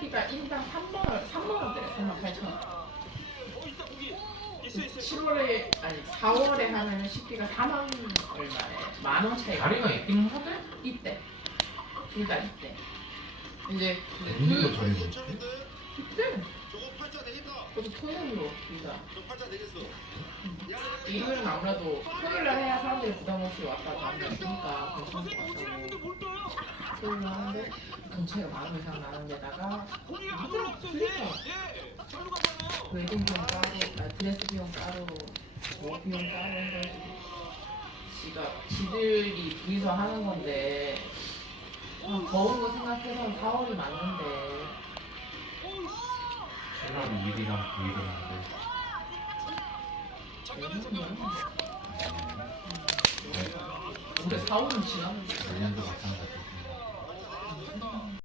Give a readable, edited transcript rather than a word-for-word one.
식비가 인당 3만원대래. 38,000원. 7월에 아니 4월에 하면 식비가 4만 얼마에 10,000원 차이. 자리가 있긴 하대? 이때 둘 다 이때. 이제 언니가 자리 뭐지? 이때 저도 토요일로 둘 다. 일요일은 아무래도 토요일날 해야 사람들이 부담 없이 왔다 가면 되니까 괜찮을 것 같다고 토요일 하는데 돈 차이가 10,000원 이상 나는 데다가 하더라고. 틀리죠. 웨딩 비용 따로, 드레스 비용 따로, 뭐 비용 따로 해가지고 지들이 둘이서 하는 건데 더운 거 생각해서 4월이 맞는데 7월 2일이랑 9일은 한데 근데 4월은 지났는데 내년도 마찬가지.